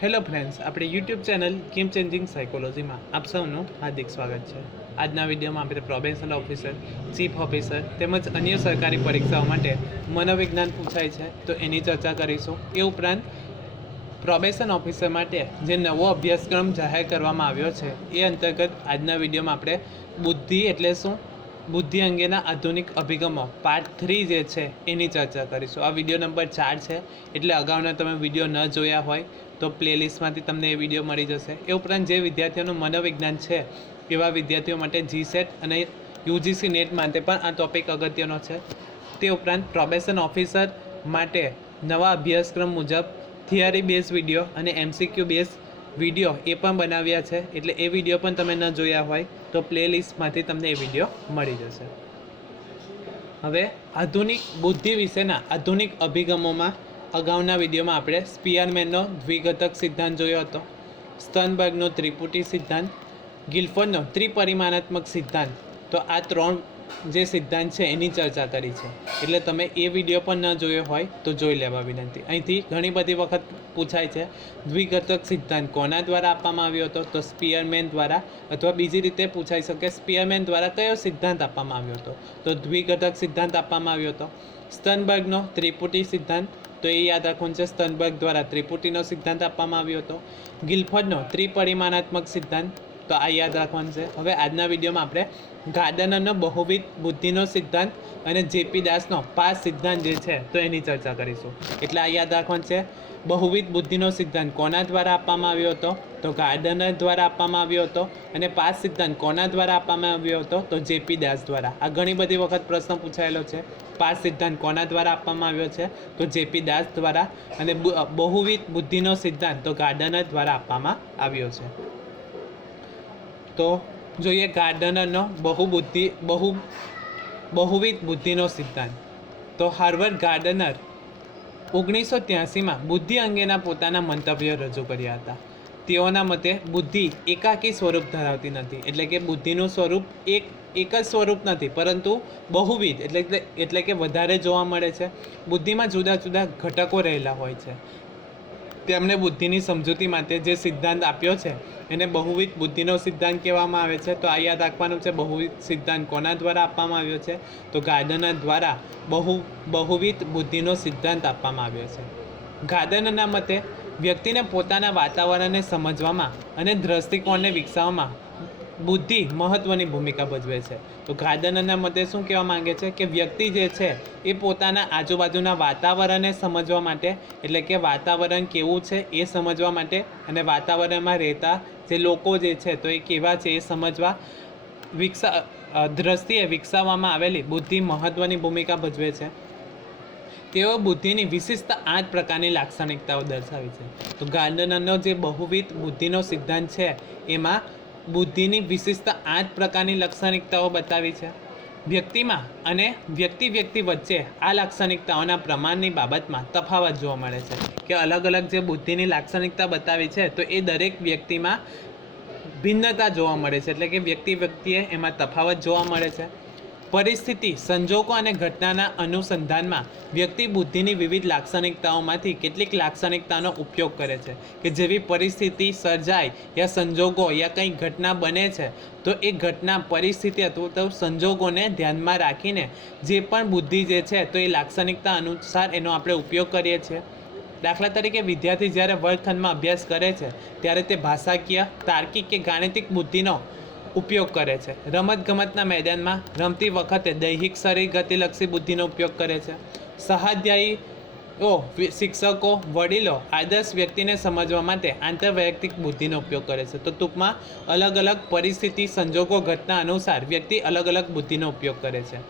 Hello friends, આપણે YouTube channel game changing સાયકોલોજીમાં આપ સૌનું હાર્દિક સ્વાગત છે। આજના વિડીયોમાં આપણે પ્રોબેશન ઓફિસર, ચીફ ઓફિસર તેમજ અન્ય સરકારી પરીક્ષાઓ માટે મનોવિજ્ઞાન પૂછાય છે તો એની ચર્ચા કરીશું। એ ઉપરાંત પ્રોબેશન ઓફિસર માટે જે નવો અભ્યાસક્રમ જાહેર કરવામાં આવ્યો છે એ અંતર્ગત આજના વિડીયોમાં આપણે બુદ્ધિ એટલે શું, બુદ્ધિ અંગેના આધુનિક અભિગમો પાર્ટ 3 જે છે એની ચર્ચા કરીશું। આ વિડીયો નંબર 4 છે, એટલે અગાઉના તમે વિડીયો ન જોયા હોય તો પ્લેલિસ્ટમાંથી તમને એ વિડીયો મળી જશે। એ ઉપરાંત જે વિદ્યાર્થીઓનું મનોવિજ્ઞાન છે એવા વિદ્યાર્થીઓ માટે જીસેટ અને યુજીસી નેટ માટે પણ આ ટોપિક અગત્યનો છે। તે ઉપરાંત પ્રોબેશન ઓફિસર માટે નવા અભ્યાસક્રમ મુજબ થિયરી બેઝ વિડીયો અને એમસીક્યુ બેઝ વિડીયો એ પણ બનાવ્યા છે, એટલે એ વિડીયો પણ તમે ન જોયા હોય તો પ્લેલિસ્ટમાંથી તમને એ વિડીયો મળી જશે। હવે આધુનિક બુદ્ધિ વિશેના આધુનિક અભિગમોમાં અગાઉના વિડીયોમાં આપણે સ્પિયરમેનનો દ્વિઘટક સિદ્ધાંત જોયો હતો, સ્ટર્નબર્ગનો ત્રિપુટી સિદ્ધાંત, ગિલ્ફર્ડનો ત્રિપરિમાણાત્મક સિદ્ધાંત। તો આ ત્રણ જે સિદ્ધાંત છે એની ચર્ચા કરી છે, એટલે તમે એ વિડીયો પણ ન જોયો હોય તો જોઈ લેવા વિનંતી। અહીંથી ઘણી બધી વખત પૂછાય છે દ્વિઘટક સિદ્ધાંત કોના દ્વારા આપવામાં આવ્યો હતો, તો સ્પિયરમેન દ્વારા, અથવા બીજી રીતે પૂછાઈ શકે સ્પિયરમેન દ્વારા કયો સિદ્ધાંત આપવામાં આવ્યો હતો, તો દ્વિઘટક સિદ્ધાંત આપવામાં આવ્યો હતો। સ્ટર્નબર્ગનો ત્રિપુટી સિદ્ધાંત, તો એ યાદ રાખવાનું છે, સ્ટર્નબર્ગ દ્વારા ત્રિપુટીનો સિદ્ધાંત આપવામાં આવ્યો હતો। ગિલ્ફર્ડનો ત્રિપરિમાણાત્મક સિદ્ધાંત, તો આ યાદ રાખવાનું છે। હવે આજના વિડીયોમાં આપણે ગાર્ડનરનો બહુવિધ બુદ્ધિનો સિદ્ધાંત અને જેપી દાસનો પાસ સિદ્ધાંત જે છે તો એની ચર્ચા કરીશું। એટલે આ યાદ રાખવાનું છે, બહુવિધ બુદ્ધિનો સિદ્ધાંત કોના દ્વારા આપવામાં આવ્યો હતો, તો ગાર્ડનર દ્વારા આપવામાં આવ્યો હતો, અને પાસ સિદ્ધાંત કોના દ્વારા આપવામાં આવ્યો હતો, તો જેપી દાસ દ્વારા। આ ઘણી બધી વખત પ્રશ્ન પૂછાયેલો છે, પાસ સિદ્ધાંત કોના દ્વારા આપવામાં આવ્યો છે, તો જેપી દાસ દ્વારા, અને બહુવિધ બુદ્ધિનો સિદ્ધાંત તો ગાર્ડનર દ્વારા આપવામાં આવ્યો છે। તો જોઈએ ગાર્ડનરનો બહુવિધ બુદ્ધિનો સિદ્ધાંત। તો હાર્વર્ડ ગાર્ડનર 1983માં બુદ્ધિ અંગેના પોતાના મંતવ્યો રજૂ કર્યા હતા। તેઓના મતે બુદ્ધિ એકાકી સ્વરૂપ ધરાવતી નથી, એટલે કે બુદ્ધિનું સ્વરૂપ એક જ સ્વરૂપ નથી, પરંતુ બહુવિધ એટલે કે વધારે જોવા મળે છે। બુદ્ધિમાં જુદા જુદા ઘટકો રહેલા હોય છે। તેમણે બુદ્ધિની સમજૂતી માટે જે સિદ્ધાંત આપ્યો છે એને બહુવિધ બુદ્ધિનો સિદ્ધાંત કહેવામાં આવે છે। તો આ યાદ રાખવાનું છે, બહુવિધ સિદ્ધાંત કોના દ્વારા આપવામાં આવ્યો છે, તો ગાર્ડનર દ્વારા બહુવિધ બુદ્ધિનો સિદ્ધાંત આપવામાં આવ્યો છે। ગાર્ડનરના મતે વ્યક્તિને પોતાના વાતાવરણને સમજવામાં અને દ્રષ્ટિકોણને વિકસાવવામાં બુદ્ધિ મહત્ત્વની ભૂમિકા ભજવે છે। તો ગાર્ડનરના મતે શું કહેવા માંગે છે કે વ્યક્તિ જે છે એ પોતાના આજુબાજુના વાતાવરણને સમજવા માટે, એટલે કે વાતાવરણ કેવું છે એ સમજવા માટે, અને વાતાવરણમાં રહેતા જે લોકો જે છે તો એ કેવા છે એ સમજવા દ્રષ્ટિએ વિકસાવવામાં આવેલી બુદ્ધિ મહત્ત્વની ભૂમિકા ભજવે છે। તેઓ બુદ્ધિની વિશિષ્ટ 8 પ્રકારની લાક્ષણિકતાઓ દર્શાવી છે। તો ગાર્ડનરનો જે બહુવિધ બુદ્ધિનો સિદ્ધાંત છે એમાં બુદ્ધિની વિશિષ્ટ 8 પ્રકારની લાક્ષણિકતાઓ બતાવી છે। વ્યક્તિમાં અને વ્યક્તિ વચ્ચે આ લાક્ષણિકતાઓના પ્રમાણની બાબતમાં તફાવત જોવા મળે છે, કે અલગ અલગ જે બુદ્ધિની લાક્ષણિકતા બતાવી છે તો એ દરેક વ્યક્તિમાં ભિન્નતા જોવા મળે છે, એટલે કે વ્યક્તિએ એમાં તફાવત જોવા મળે છે। પરિસ્થિતિ, સંજોગો અને ઘટનાના અનુસંધાનમાં વ્યક્તિ બુદ્ધિની વિવિધ લાક્ષણિકતાઓમાંથી કેટલીક લાક્ષણિકતાનો ઉપયોગ કરે છે, કે જેવી પરિસ્થિતિ સર્જાય યા સંજોગો યા કંઈ ઘટના બને છે તો એ ઘટના, પરિસ્થિતિ અથવા તો સંજોગોને ધ્યાનમાં રાખીને જે પણ બુદ્ધિ જે છે તો એ લાક્ષણિકતા અનુસાર એનો આપણે ઉપયોગ કરીએ છીએ। દાખલા તરીકે વિદ્યાર્થી જ્યારે વર્ગખંડમાં અભ્યાસ કરે છે ત્યારે તે ભાષાકીય, તાર્કિક કે ગાણિતિક બુદ્ધિનો ઉપયોગ કરે છે। રમતગમતના મેદાનમાં રમતી વખતે દૈહિક શરીર ગતિલક્ષી બુદ્ધિનો ઉપયોગ કરે છે। સહાધ્યાયીઓ, શિક્ષકો, વડીલો આદર્શ વ્યક્તિને સમજવા માટે આંતરવૈયક્તિક બુદ્ધિનો ઉપયોગ કરે છે। તો ટૂંકમાં અલગ અલગ પરિસ્થિતિ, સંજોગો, ઘટના અનુસાર વ્યક્તિ અલગ અલગ બુદ્ધિનો ઉપયોગ કરે છે।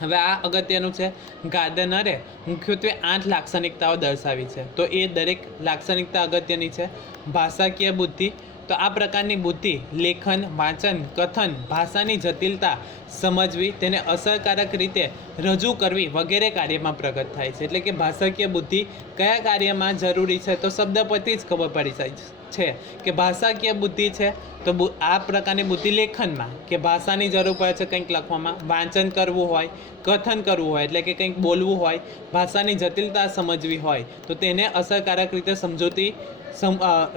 હવે આ અગત્યનું છે, ગાર્ડનરે મુખ્યત્વે 8 લાક્ષણિકતાઓ દર્શાવી છે, તો એ દરેક લાક્ષણિકતા અગત્યની છે। ભાષાકીય બુદ્ધિ, તો આ પ્રકારની બુદ્ધિ લેખન, વાંચન, કથન, ભાષાની જટિલતા સમજવી, તેને અસરકારક રીતે રજૂ કરવી વગેરે કાર્યમાં પ્રગટ થાય છે। એટલે કે ભાષાકીય બુદ્ધિ કયા કાર્યમાં જરૂરી છે, તો શબ્દ પરથી જ ખબર પડી જાય છે કે ભાષાકીય બુદ્ધિ છે તો આ પ્રકારની બુદ્ધિ લેખનમાં, કે ભાષાની જરૂર પડે છે કંઈક લખવામાં, વાંચન કરવું હોય, કથન કરવું હોય એટલે કે કંઈક બોલવું હોય, ભાષાની જટિલતા સમજવી હોય તો તેને અસરકારક રીતે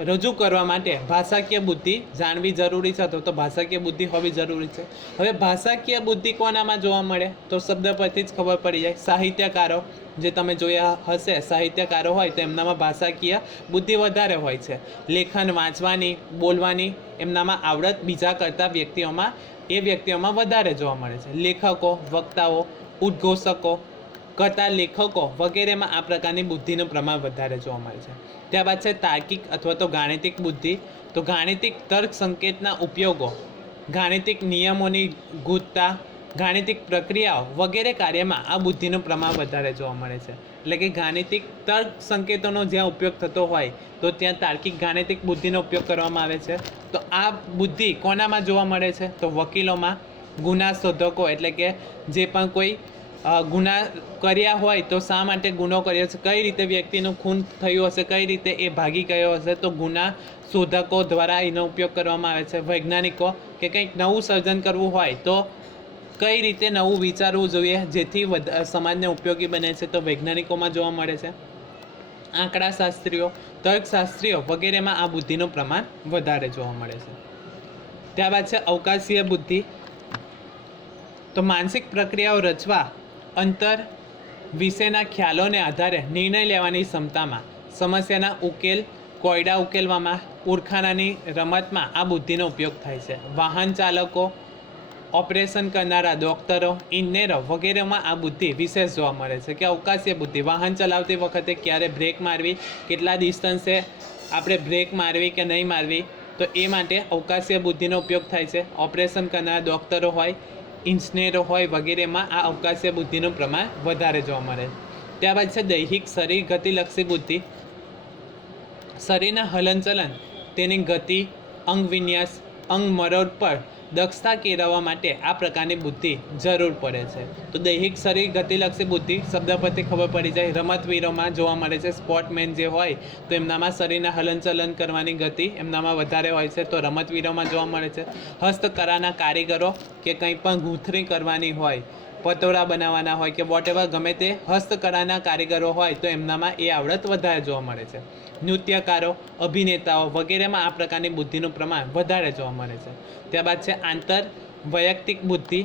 રજૂ કરવા માટે ભાષાકીય બુદ્ધિ જાણવી જરૂરી છે અથવા તો ભાષાકીય બુદ્ધિ હોવી જરૂરી છે. હવે ભાષાકીય બુદ્ધિ કોનામાં જોવા મળે તો શબ્દ પરથી જ ખબર પડી જાય. સાહિત્યકારો જે તમે જોયા હશે, સાહિત્યકારો હોય તો એમનામાં ભાષાકીય બુદ્ધિ વધારે હોય છે. લેખન વાંચવાની, બોલવાની એમનામાં આવડત બીજા કરતા વ્યક્તિઓમાં વધારે જોવા મળે છે. લેખકો, વક્તાઓ, ઉદ્ઘોષકો, કથા લેખકો વગેરેમાં આ પ્રકારની બુદ્ધિનું પ્રમાણ વધારે જોવા મળે છે. ત્યારબાદ છે તાર્કિક અથવા તો ગાણિતિક બુદ્ધિ. તો ગાણિતિક તર્ક સંકેતના ઉપયોગો, ગાણિતિક નિયમોની ગૂઢતા, ગાણિતિક પ્રક્રિયાઓ વગેરે કાર્યમાં આ બુદ્ધિનું પ્રમાણ વધારે જોવા મળે છે. એટલે કે ગાણિતિક તર્ક સંકેતોનો જ્યાં ઉપયોગ થતો હોય તો ત્યાં તાર્કિક ગાણિતિક બુદ્ધિનો ઉપયોગ કરવામાં આવે છે. તો આ બુદ્ધિ કોનામાં જોવા મળે છે તો વકીલોમાં, ગુના શોધકો એટલે કે જે પણ કોઈ ગુના કર્યા હોય તો શા માટે ગુનો કર્યો છે, કઈ રીતે વ્યક્તિનું ખૂન થયું હશે, કઈ રીતે એ ભાગી ગયો હશે, તો ગુના શોધકો દ્વારા એનો ઉપયોગ કરવામાં આવે છે. વૈજ્ઞાનિકો કે કંઈક નવું સર્જન કરવું હોય તો કઈ રીતે નવું વિચારવું જોઈએ જેથી સમાજને ઉપયોગી બને છે, તો વૈજ્ઞાનિકોમાં જોવા મળે છે. આંકડાશાસ્ત્રીઓ, તર્કશાસ્ત્રીઓ વગેરેમાં આ બુદ્ધિનું પ્રમાણ વધારે જોવા મળે છે. ત્યારબાદ છે અવકાશીય બુદ્ધિ. તો માનસિક પ્રક્રિયાઓ રચવા, અંતર વિશેના ખ્યાલોને આધારે નિર્ણય લેવાની ક્ષમતામાં, સમસ્યાના ઉકેલ, કોયડા ઉકેલવામાં, ઉરખાનાની રમતમાં આ બુદ્ધિનો ઉપયોગ થાય છે. વાહન ચાલકો, ઓપરેશન કરનારા ડૉક્ટરો, ઇજનેરો વગેરેમાં આ બુદ્ધિ વિશેષ જોવા મળે છે. કે અવકાશીય બુદ્ધિ, વાહન ચલાવતી વખતે ક્યારે બ્રેક મારવી, કેટલા ડિસ્ટન્સે આપણે બ્રેક મારવી કે નહીં મારવી, તો એ માટે અવકાશીય બુદ્ધિનો ઉપયોગ થાય છે. ઓપરેશન કરનારા ડૉક્ટરો હોય, ઇજનેરો હોય વગેરેમાં આ અવકાશીય બુદ્ધિનું પ્રમાણ વધારે જોવા મળે. ત્યારબાદ છે દૈહિક શરીર ગતિલક્ષી બુદ્ધિ. શરીરના હલનચલન, તેની ગતિ, અંગ વિન્યાસ, અંગ મરોડ પર દક્ષતા કેળવવા માટે આ પ્રકારની બુદ્ધિ જરૂર પડે છે. તો દૈહિક શરીર ગતિલક્ષી બુદ્ધિ શબ્દ પરથી ખબર પડી જાય. રમતવીરોમાં જોવા મળે છે. સ્પોર્ટમેન જે હોય તો એમનામાં શરીરના હલનચલન કરવાની ગતિ એમનામાં વધારે હોય છે, તો રમતવીરોમાં જોવા મળે છે. હસ્તકળાના કારીગરો કે કંઈ પણ ગૂંથણી કરવાની હોય, પતોડા બનાવવાના હોય કે વોટેવર ગમે તે હસ્તકળાના કારીગરો હોય તો એમનામાં એ આવડત વધારે જોવા મળે છે. નૃત્યકારો, અભિનેતાઓ વગેરેમાં આ પ્રકારની બુદ્ધિનું પ્રમાણ વધારે જોવા મળે છે. ત્યારબાદ છે આંતર વૈયક્તિક બુદ્ધિ.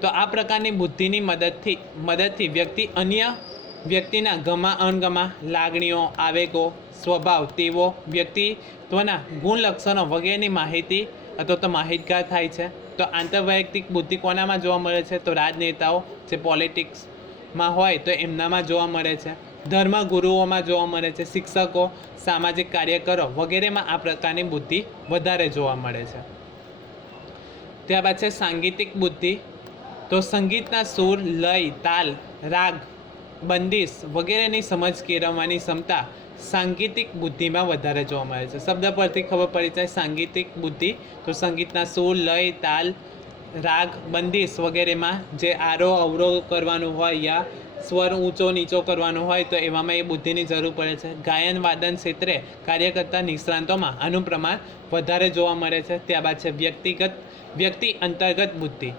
તો આ પ્રકારની બુદ્ધિની મદદથી વ્યક્તિ અન્ય વ્યક્તિના ગમા અણગમા, લાગણીઓ, આવેગો, સ્વભાવ તેવો વ્યક્તિત્વના ગુણ લક્ષણો વગેરેની માહિતી અથવા તો માહિતગાર થાય છે. તો આંતરવૈયક્તિક બુદ્ધિ કોનામાં જોવા મળે છે તો રાજનેતાઓ જે પોલિટિક્સમાં હોય તો એમનામાં જોવા મળે છે. ધર્મગુરુઓમાં જોવા મળે છે. શિક્ષકો, સામાજિક કાર્યકરો વગેરેમાં આ પ્રકારની બુદ્ધિ વધારે જોવા મળે છે. ત્યારબાદ છે સાંગીતિક બુદ્ધિ. તો સંગીતના સૂર, લય, તાલ, રાગ, બંદિશ વગેરેની સમજ કેળવવાની ક્ષમતા સાંગીતિક બુદ્ધિમાં વધારે જોવા મળે છે. શબ્દ પરથી ખબર પડી જાય સાંગીતિક બુદ્ધિ. તો સંગીતના સૂર, લય, તાલ, રાગ, બંદિશ વગેરેમાં જે આરોહ અવરોહ કરવાનું હોય યા સ્વર ઊંચો નીચો કરવાનો હોય તો એવામાં એ બુદ્ધિની જરૂર પડે છે. ગાયન વાદન ક્ષેત્રે કાર્ય કરતા નિષ્ણાતોમાં આનું પ્રમાણ વધારે જોવા મળે છે. ત્યારબાદ છે વ્યક્તિ અંતર્ગત બુદ્ધિ.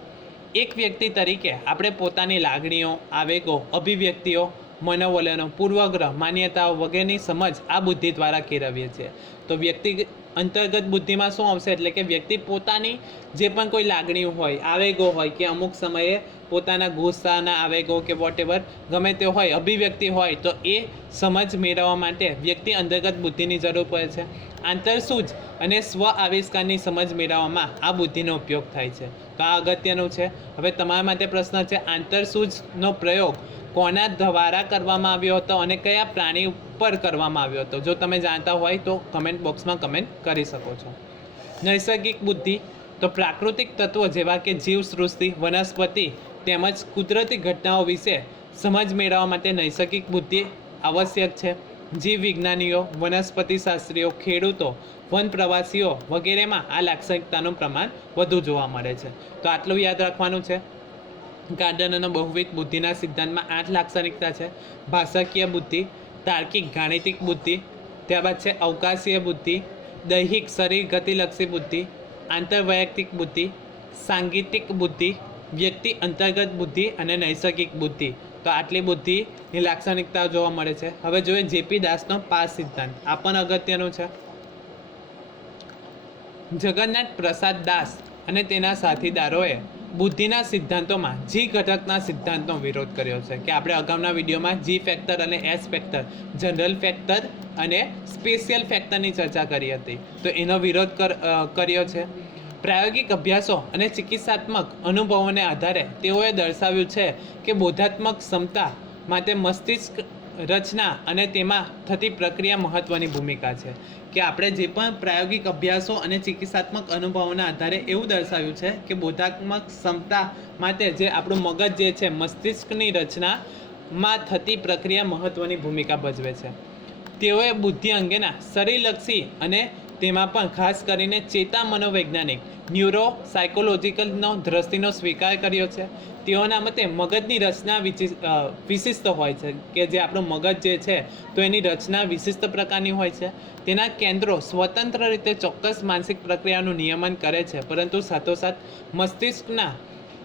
એક વ્યક્તિ તરીકે આપણે પોતાની લાગણીઓ, આવેગો, અભિવ્યક્તિઓ, મનોવલનો, પૂર્વગ્રહ, માન્યતાઓ વગેરેની સમજ આ બુદ્ધિ દ્વારા કેળવીએ છીએ. તો વ્યક્તિ અંતર્ગત બુદ્ધિમાં શું આવશે એટલે કે વ્યક્તિ પોતાની જે પણ કોઈ લાગણીઓ હોય, આવેગો હોય કે અમુક સમયે પોતાના ગુસ્સાના આવેગો કે વોટેવર ગમે તે હોય, અભિવ્યક્તિ હોય તો એ સમજ મેળવવા માટે વ્યક્તિ અંતર્ગત બુદ્ધિની જરૂર પડે છે. આંતરસૂઝ અને સ્વ આવિષ્કારની સમજ મેળવવામાં આ બુદ્ધિનો ઉપયોગ થાય છે. તો આ અગત્યનું છે. હવે તમારા માટે પ્રશ્ન છે આંતરસૂઝનો પ્રયોગ કોના દ્વારા કરવામાં આવ્યો હતો અને કયા પ્રાણી ઉપર કરવામાં આવ્યો હતો? જો તમે જાણતા હોય તો કમેન્ટ બોક્સમાં કમેન્ટ કરી શકો છો. નૈસર્ગિક બુદ્ધિ. તો પ્રાકૃતિક તત્વો જેવા કે જીવસૃષ્ટિ, વનસ્પતિ તેમજ કુદરતી ઘટનાઓ વિશે સમજ મેળવવા માટે નૈસર્ગિક બુદ્ધિ આવશ્યક છે. જીવ વિજ્ઞાનીઓ, વનસ્પતિશાસ્ત્રીઓ, ખેડૂતો, વન પ્રવાસીઓ વગેરેમાં આ લાક્ષણિકતાનું પ્રમાણ વધુ જોવા મળે છે. તો આટલું યાદ રાખવાનું છે. ગાર્ડનરનો બહુવિધ બુદ્ધિના સિદ્ધાંતમાં 8 લાક્ષણિકતા છે. ભાષાકીય બુદ્ધિ, તાર્કિક ગાણિતિક બુદ્ધિ, ત્યારબાદ છે અવકાશીય બુદ્ધિ, દૈહિક શરીર ગતિલક્ષી બુદ્ધિ, આંતરવૈયક્તિક બુદ્ધિ, સાંગીતિક બુદ્ધિ, વ્યક્તિ અંતર્ગત બુદ્ધિ અને નૈસર્ગિક બુદ્ધિ. તો તો આટલી બુદ્ધિની લાક્ષણિકતાઓ જોવા મળે છે. હવે જોઈએ જેપી દાસનો પાસ સિદ્ધાંત. આ પણ અગત્યનું છે. જગન્નાથ પ્રસાદ દાસ અને તેના સાથીદારોએ બુદ્ધિના સિદ્ધાંતોમાં જી ઘટકના સિદ્ધાંતનો વિરોધ કર્યો છે. કે આપણે અગાઉના વિડીયોમાં જી ફેક્ટર અને એસ ફેક્ટર, જનરલ ફેક્ટર અને સ્પેશિયલ ફેક્ટરની ચર્ચા કરી હતી. તો એનો વિરોધ કર્યો છે. પ્રાયોગિક અભ્યાસો અને ચિકિત્સાત્મક અનુભવોને આધારે તેઓએ દર્શાવ્યું છે કે બોધાત્મક ક્ષમતા માટે મસ્તિષ્ક રચના અને તેમાં થતી પ્રક્રિયા મહત્ત્વની ભૂમિકા છે. કે આપણે જે પણ પ્રાયોગિક અભ્યાસો અને ચિકિત્સાત્મક અનુભવોના આધારે એવું દર્શાવ્યું છે કે બોધાત્મક ક્ષમતા માટે જે આપણું મગજ જે છે મસ્તિષ્કની રચનામાં થતી પ્રક્રિયા મહત્ત્વની ભૂમિકા ભજવે છે. તેઓએ બુદ્ધિ અંગેના શરીરલક્ષી અને તેમાં પણ ખાસ કરીને ચેતા મનોવૈજ્ઞાનિક ન્યુરો સાયકોલોજીકલનો દ્રષ્ટિનો સ્વીકાર કર્યો છે. તેઓના મતે મગજની રચના વિશિષ્ટ હોય છે. કે જે આપણું મગજ જે છે તો એની રચના વિશિષ્ટ પ્રકારની હોય છે. તેના કેન્દ્રો સ્વતંત્ર રીતે ચોક્કસ માનસિક પ્રક્રિયાનું નિયમન કરે છે, પરંતુ સાથોસાથ મસ્તિષ્કના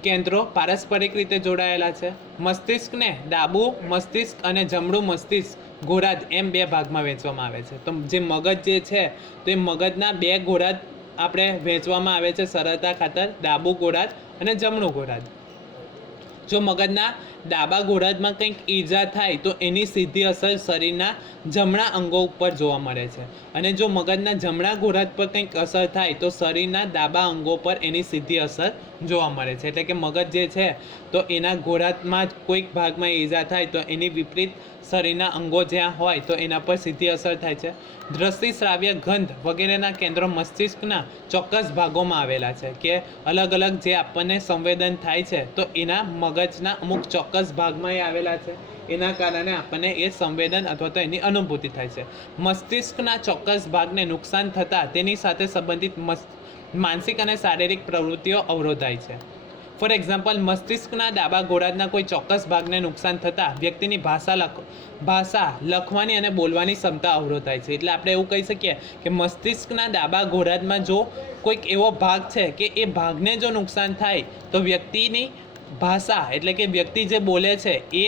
કેન્દ્રો પારસ્પરિક રીતે જોડાયેલા છે. મસ્તિષ્કને ડાબું મસ્તિષ્ક અને જમણું મસ્તિષ્ક ગોળાર્ધ એમ બે ભાગમાં વહેંચવામાં આવે છે. તો જે મગજ જે છે તો એ મગજના બે ગોળાર્ધ આપણે વહેંચવામાં આવે છે સરળતા ખાતર, ડાબું ગોળાર્ધ અને જમણું ગોળાર્ધ. જો મગજના ડાબા ગોળાર્ધમાં કંઈક ઈજા થાય તો એની સીધી અસર શરીરના જમણા અંગો ઉપર જોવા મળે છે, અને જો મગજના જમણા ગોળાર્ધ પર કંઈક અસર થાય તો શરીરના ડાબા અંગો પર એની સીધી અસર જોવા મળે છે. એટલે કે મગજ જે છે તો એના ગોળાર્ધમાં કોઈક ભાગમાં ઈજા થાય તો એની વિપરીત શરીરના અંગો જ્યાં હોય તો એના પર સીધી અસર થાય છે. દ્રષ્ટિ, શ્રાવ્ય, ગંધ વગેરેના કેન્દ્રો મસ્તિષ્કના ચોક્કસ ભાગોમાં આવેલા છે. કે અલગ અલગ જે આપણને સંવેદન થાય છે તો એના મગજના અમુક ચોક્કસ ભાગમાં એ આવેલા છે. એના કારણે આપણને એ સંવેદન અથવા તો એની અનુભૂતિ થાય છે. મસ્તિષ્કના ચોક્કસ ભાગને નુકસાન થતાં તેની સાથે સંબંધિત માનસિક અને શારીરિક પ્રવૃત્તિઓ અવરોધાય છે. ફોર એક્ઝામ્પલ, મસ્તિષ્કના ડાબા ગોળાર્ધના કોઈ ચોક્કસ ભાગને નુકસાન થતાં વ્યક્તિની ભાષા લખવાની અને બોલવાની ક્ષમતા અવરોધાય છે. એટલે આપણે એવું કહી શકીએ કે મસ્તિષ્કના ડાબા ગોળાર્ધમાં જો કોઈક એવો ભાગ છે કે એ ભાગને જો નુકસાન થાય તો વ્યક્તિની ભાષા એટલે કે વ્યક્તિ જે બોલે છે એ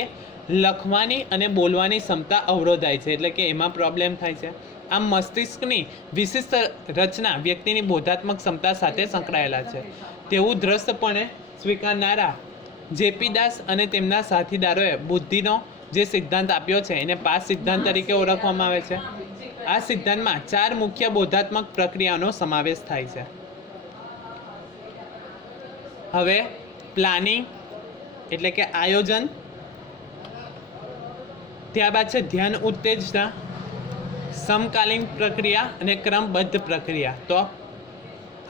લખવાની અને બોલવાની ક્ષમતા અવરોધાય છે. એટલે કે એમાં પ્રોબ્લેમ થાય છે. આમ મસ્તિષ્કની વિશિષ્ટ રચના વ્યક્તિની બોધાત્મક ક્ષમતા સાથે સંકળાયેલા છે તેવું દ્રષ્ટપણે સ્વીકારનારા જેપી દાસ અને તેમના સાથીદારોએ બુદ્ધિનો જે સિદ્ધાંત આપ્યો છે એને પાસ સિદ્ધાંત તરીકે ઓળખવામાં આવે છે. આ સિદ્ધાંતમાં 4 મુખ્ય બોધાત્મક પ્રક્રિયાનો સમાવેશ થાય છે. હવે પ્લાનિંગ એટલે કે આયોજન, ત્યારબાદ છે ધ્યાન ઉત્તેજના, સમકાલીન પ્રક્રિયા અને ક્રમબદ્ધ પ્રક્રિયા. તો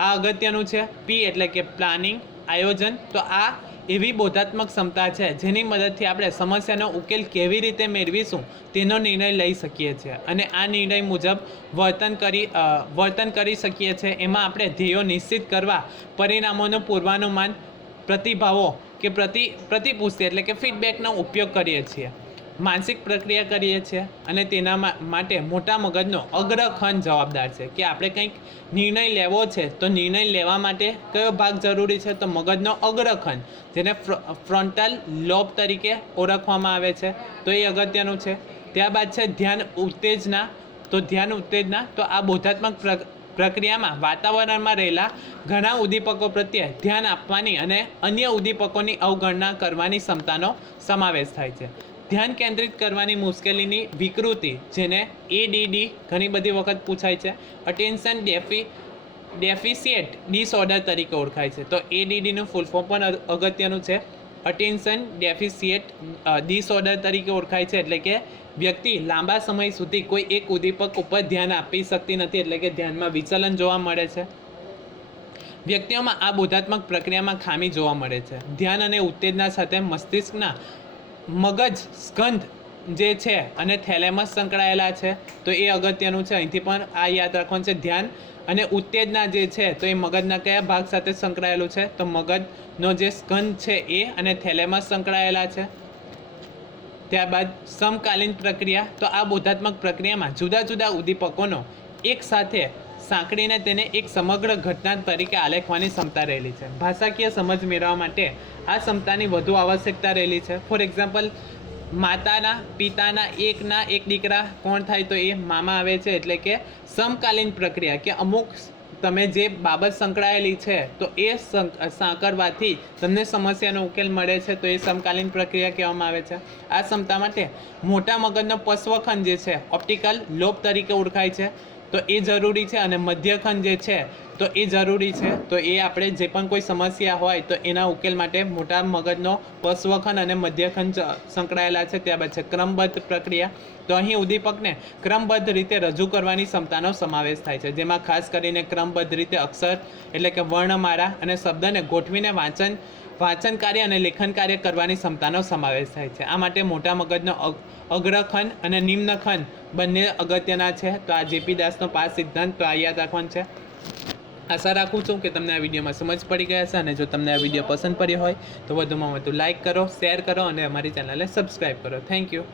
આ અગત્યનું છે. પી એટલે કે પ્લાનિંગ, આયોજન. તો આ એવી બોધાત્મક ક્ષમતા છે જેની મદદથી આપણે સમસ્યાનો ઉકેલ કેવી રીતે મેળવીશું તેનો નિર્ણય લઈ શકીએ છીએ, અને આ નિર્ણય મુજબ વર્તન કરી શકીએ છીએ. એમાં આપણે ધ્યેયો નિશ્ચિત કરવા, પરિણામોનું પૂર્વાનુમાન, પ્રતિભાવો કે પ્રતિપુષ્ટિ એટલે કે ફીડબેકનો ઉપયોગ કરીએ છીએ, માનસિક પ્રક્રિયા કરીએ છીએ, અને તેના માટે મોટા મગજનો અગ્રખંડ જવાબદાર છે. કે આપણે કંઈક નિર્ણય લેવો છે તો નિર્ણય લેવા માટે કયો ભાગ જરૂરી છે? તો મગજનો અગ્રખંડ, જેને ફ્રન્ટલ લોબ તરીકે ઓળખવામાં આવે છે. તો એ અગત્યનું છે. ત્યારબાદ છે ધ્યાન ઉત્તેજના. તો ધ્યાન ઉત્તેજના તો આ બોધાત્મક પ્રક્રિયામાં વાતાવરણમાં રહેલા ઘણા ઉદ્દીપકો પ્રત્યે ધ્યાન આપવાની અને અન્ય ઉદ્દીપકોની અવગણના કરવાની ક્ષમતાનો સમાવેશ થાય છે. ધ્યાન કેન્દ્રિત કરવાની મુશ્કેલીની વિકૃતિ, જેને ADD ઘણી બધી વખત પૂછાય છે, અટેન્શન ડેફિસિએટ ડિસઓર્ડર તરીકે ઓળખાય છે. તો ADDનું ફૂલ ફોર્મ પણ અગત્યનું છે. અટેન્શન ડેફિસિએટ ડિસઓર્ડર તરીકે ઓળખાય છે. એટલે કે વ્યક્તિ લાંબા સમય સુધી કોઈ એક ઉદ્દીપક ઉપર ધ્યાન આપી શકતી નથી, એટલે કે ધ્યાનમાં વિચલન જોવા મળે છે. વ્યક્તિઓમાં આ બોધાત્મક પ્રક્રિયામાં ખામી જોવા મળે છે. ધ્યાન અને ઉત્તેજના સાથે મસ્તિષ્કના મગજ સ્કંધ જે છે અને થેલેમસ સંકળાયેલા છે. તો એ અગત્યનું છે. અહીંથી પણ આ યાદ રાખવાનું છે. ધ્યાન અને ઉત્તેજના જે છે તો એ મગજના કયા ભાગ સાથે સંકળાયેલું છે? તો મગજનો જે સ્કંધ છે એ અને થેલેમસ સંકળાયેલા છે. ત્યારબાદ સમકાલીન પ્રક્રિયા. તો આ બોધાત્મક પ્રક્રિયામાં જુદા જુદા ઉદ્દીપકોનો એક સાથે સાંકળીને તેને એક સમગ્ર ઘટના તરીકે આલેખવાની ક્ષમતા રહેલી છે. ભાષાકીય સમજ મેળવવા માટે આ ક્ષમતાની વધુ આવશ્યકતા રહેલી છે. ફોર એક્ઝામ્પલ, માતાના પિતાના એક દીકરા કોણ થાય? તો એ મામા આવે છે. એટલે કે સમકાલીન પ્રક્રિયા કે અમુક તમે જે બાબત સંકળાયેલી છે તો એ સાંકળવાથી તમને સમસ્યાનો ઉકેલ મળે છે, તો એ સમકાલીન પ્રક્રિયા કહેવામાં આવે છે. આ ક્ષમતા માટે મોટા મગજનો પશ્વખંડ જે છે ઓપ્ટિકલ લોબ તરીકે ઓળખાય છે, તો એ જરૂરી છે. અને મધ્યખંડ જે છે તો એ જરૂરી છે. તો એ આપણે જે પણ કોઈ સમસ્યા હોય તો એના ઉકેલ માટે મોટા મગજનો પશ્વખંડ અને મધ્યખંડ સંકળાયેલા છે. ત્યારબાદ છે ક્રમબદ્ધ પ્રક્રિયા. તો અહીં ઉદ્દીપકને ક્રમબદ્ધ રીતે રજૂ કરવાની ક્ષમતાનો સમાવેશ થાય છે, જેમાં ખાસ કરીને ક્રમબદ્ધ રીતે અક્ષર એટલે કે વર્ણમાળા અને શબ્દને ગોઠવીને વાંચન કાર્ય અને લેખન કાર્ય કરવાની ક્ષમતાનો સમાવેશ થાય છે. આ માટે મોટા મગજનો અગ્રખંડ અને નિમ્નખંડ બંને અગત્યના છે. તો આ જેપી દાસનો 5 સિદ્ધાંત, તો આ યાદ રાખવાનું છે. આશા રાખું છું કે તમને આ વિડીયોમાં સમજ પડી ગયા છે, અને જો તમને આ વિડીયો પસંદ પડ્યો હોય તો વધુમાં વધુ લાઇક કરો, શેર કરો અને અમારી ચેનલને સબસ્ક્રાઈબ કરો. Thank you.